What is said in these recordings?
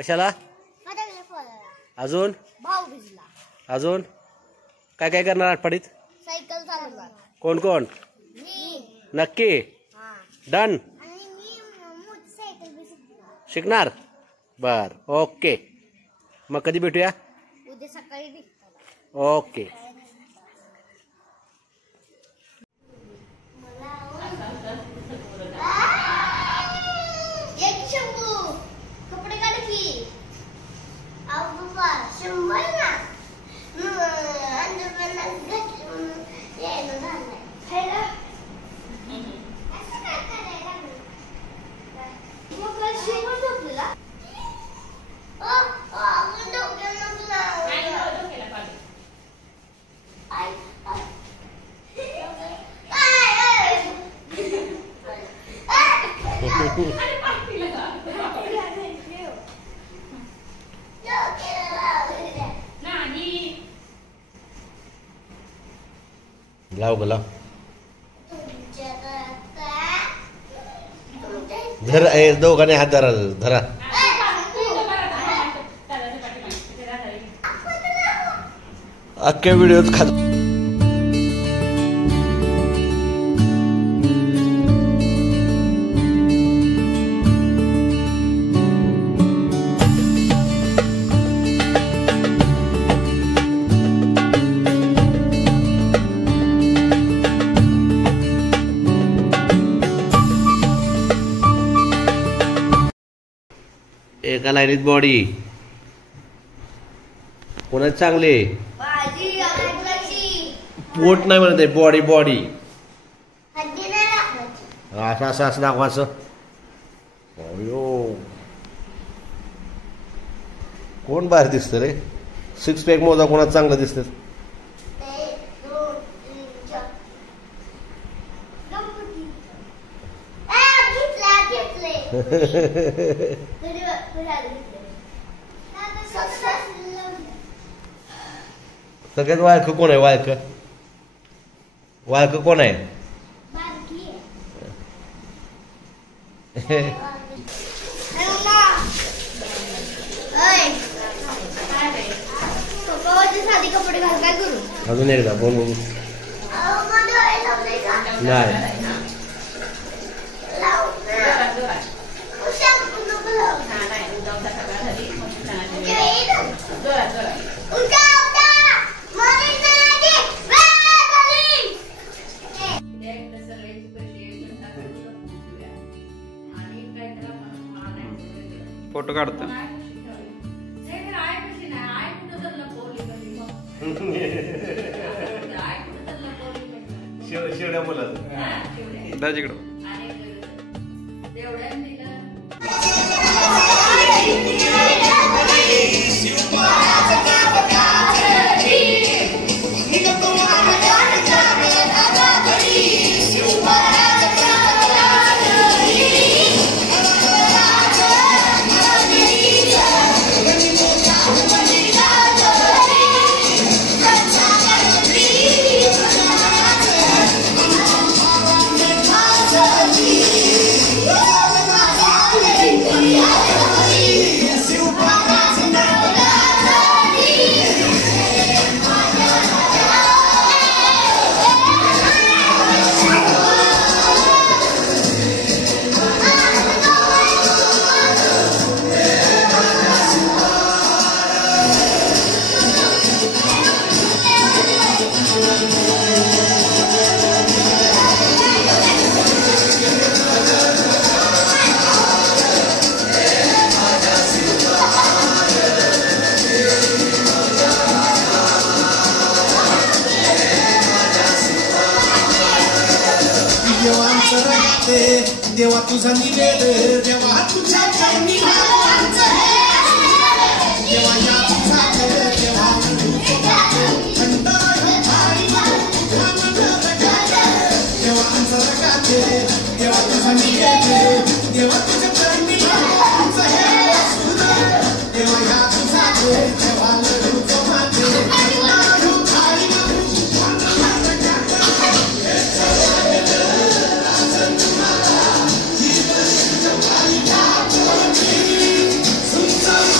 कशाला? अजून अजून काय काय करणार आठवडीत? सायकल चालवणार. कोण कोण? मी. नक्की डन शिकणार. बर ओके. मग कधी भेटूया? उद्या सकाळी. ओके. कपडे काढ की. शंभर ना लाव गला धर. दोघांनी हात धरा धरा. अख्ख्या व्हिडिओत खात एका लाईनीत बॉडी कोणाची चांगली? पोट नाही म्हणत आहे, बॉडी बॉडी. असं असं असं दाखवायचं. कोण बाहेर दिसत रे? सिक्स पॅक मोजा कोणाचं चांगलं दिसत? सगळ्यात वाळक कोण आहे? वाळक वाळक कोण आहे? कपडे घाल. काय करू? अजून एकदा बोल बघू. नाही फोटो काढतो. शेवड्या बोलत दाजीकडं देवा तुझा निवेद, देवा तुझ्या चरणी देवा या तुझा देवा देवा अंतरगाते, देवा तुझा निवेद, देवा तुझ्या चरणी देवा या तुझा देवा लढूचो माते Sometimes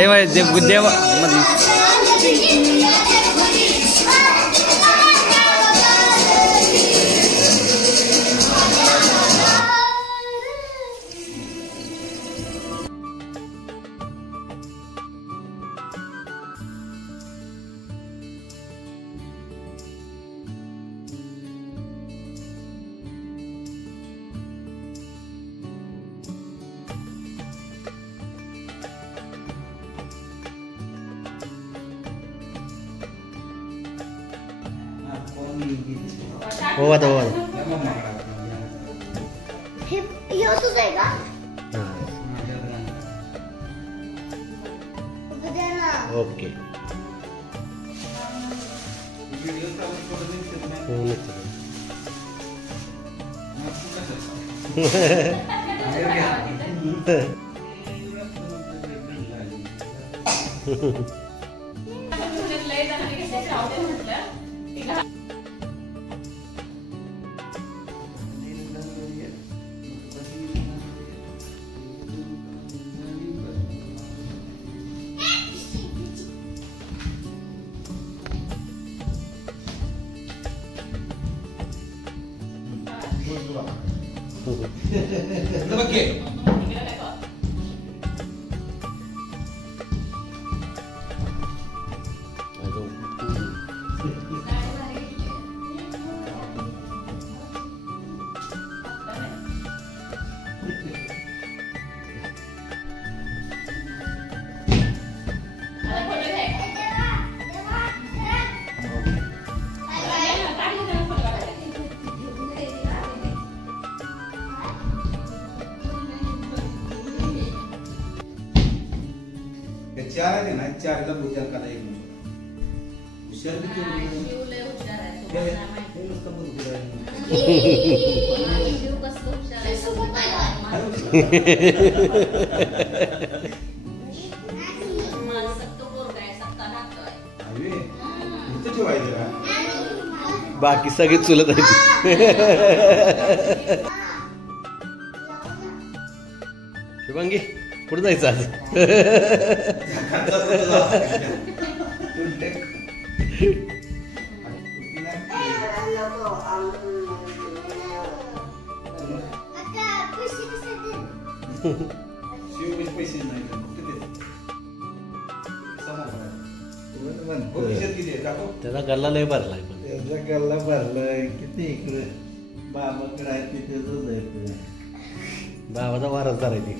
देव हो आता हो आता. हे तुझं आहे का उद्या ना ओके. हो नक्की. चार आहे ना, चारला पूजा करायची. हुशार बी केवढी आहे. हे नुसतं बुरबुर आहे. इथं ठेवायचं का? बाकी सगळे चुलत आहेत. शुभांगी कुठं जायचं आज? पैसे नाही त्याचा गल्ला लय भरलाय पण. त्याचा गल्ला भरलाय किती इकडे बाबाकडे आहे तिथेच जायचं. भावाचा वारस धरायची.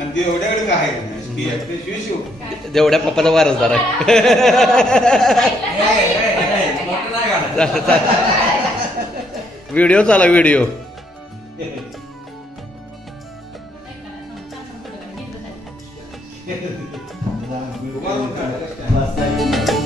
आणि एवढ्याकडे काय आहे शिव शिव जेवढ्या पप्पाचा वारस धराय. व्हिडिओ चाला व्हिडिओ. बसायला